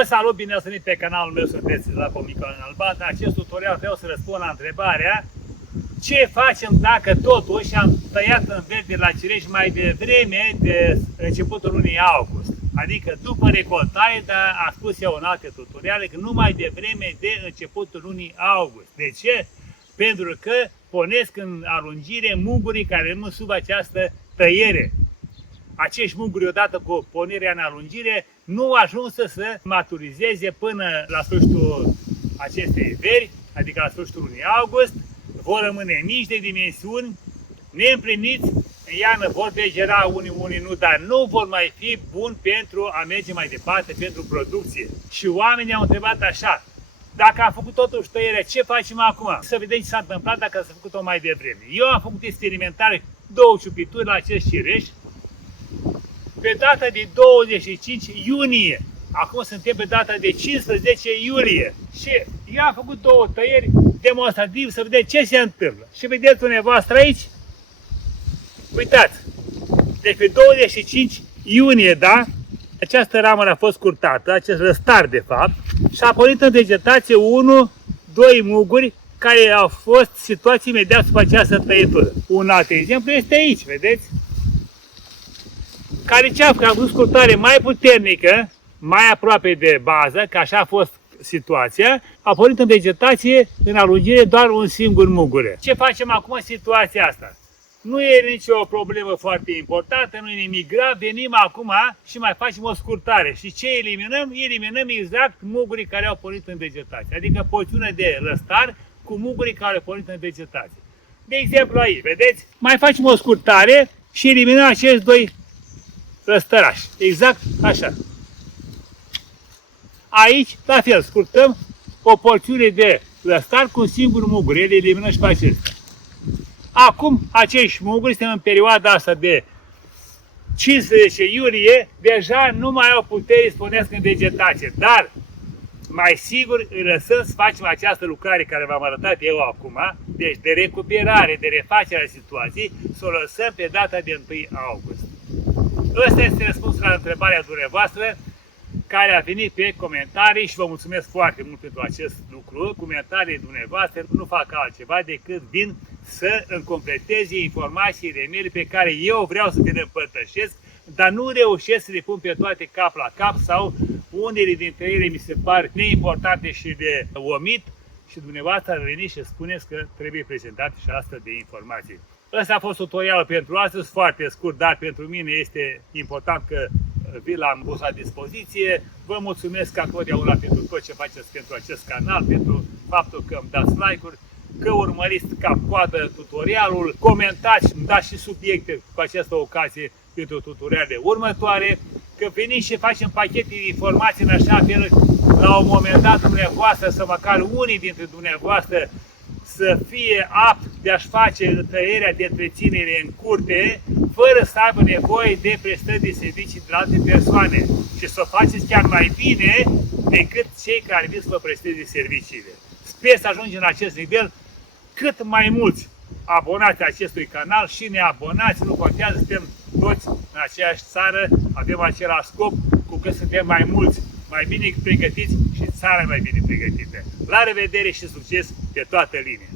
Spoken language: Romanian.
Vă salut, bine ați venit pe canalul meu, sunteți la Nicola Albat. În acest tutorial vreau să răspund la întrebarea ce facem dacă totuși am tăiat în verde la cireș mai devreme de începutul lunii august. Adică după recoltare, dar am spus eu în alte tutoriale că nu mai devreme de începutul lunii august. De ce? Pentru că ponesc în alungire mugurii care rămân sub această tăiere. Acești muguri, odată cu punerea în alungire, nu ajung să maturizeze până la sfârșitul acestei veri, adică la sfârșitul lunii august, vor rămâne mici de dimensiuni, neîmpliniți, în iarnă vor vegera unii nu, dar nu vor mai fi buni pentru a merge mai departe, pentru producție. Și oamenii au întrebat așa, dacă am făcut totuși tăierea, ce facem acum? Să vedem ce s-a întâmplat dacă s-a făcut-o mai devreme. Eu am făcut experimentare, 2 ciupituri la acest cireș, pe data de 25 iunie. Acum suntem pe data de 15 iulie. Și eu am făcut 2 tăieri demonstrativ să vedem ce se întâmplă. Și vedeți dumneavoastră aici, uitați, deci pe 25 iunie, da, această ramură a fost scurtată, acest răstar de fapt, și a pornit în vegetație 1-2 muguri care au fost situați imediat sub această tăietură. Un alt exemplu este aici, vedeți? Cariceafca a avut scurtare mai puternică, mai aproape de bază, că așa a fost situația, a pornit în vegetație, în alungire, doar un singur mugure. Ce facem acum în situația asta? Nu e nicio problemă foarte importantă, nu e nimic grav, venim acum și mai facem o scurtare. Și ce eliminăm? Eliminăm exact mugurii care au pornit în vegetație, adică porțiunea de răstar cu mugurii care au pornit în vegetație. De exemplu aici, vedeți? Mai facem o scurtare și eliminăm acești 2 răstărași. Exact așa. Aici, la fel, scurtăm o porțiune de răstar cu un singur mugur. El eliminăm și pe acesta. Acum, acești muguri, suntem în perioada asta de 15 iulie, deja nu mai au putere să pornească în vegetație. Dar, mai sigur, îi lăsăm să facem această lucrare care v-am arătat eu acum, deci de recuperare, de refacere a situației, să o lăsăm pe data de 1 august. Ăsta este răspunsul la întrebarea dumneavoastră care a venit pe comentarii și vă mulțumesc foarte mult pentru acest lucru. Comentarii dumneavoastră nu fac altceva decât vin să îmi completeze informațiile mele pe care eu vreau să vi le împărtășesc, dar nu reușesc să le pun pe toate cap la cap sau unele dintre ele mi se par neimportante și de omit și dumneavoastră veniți și spuneți că trebuie prezentate și astfel de informații. Ăsta a fost tutorialul pentru astăzi, foarte scurt, dar pentru mine este important că vi l-am pus la dispoziție. Vă mulțumesc ca totdeauna pentru tot ce faceți pentru acest canal, pentru faptul că îmi dați like-uri, că urmăriți cap-coadă tutorialul, comentați, îmi dați și subiecte cu această ocazie pentru tutoriale următoare, că veniți și facem pachete de informații în așa fel, la un moment dat dumneavoastră, să măcar unii dintre dumneavoastră să fie apt de a-și face tăierea de întreținere în curte, fără să aibă nevoie de prestări de servicii de alte persoane și să o faceți chiar mai bine decât cei care vin să vă presteze serviciile. Sper să ajungem la acest nivel cât mai mulți abonați acestui canal și neabonați, nu contează, suntem toți în aceeași țară, avem același scop, cu cât suntem mai mulți, mai bine pregătiți și țara mai bine pregătită. La revedere și succes pe toată linia!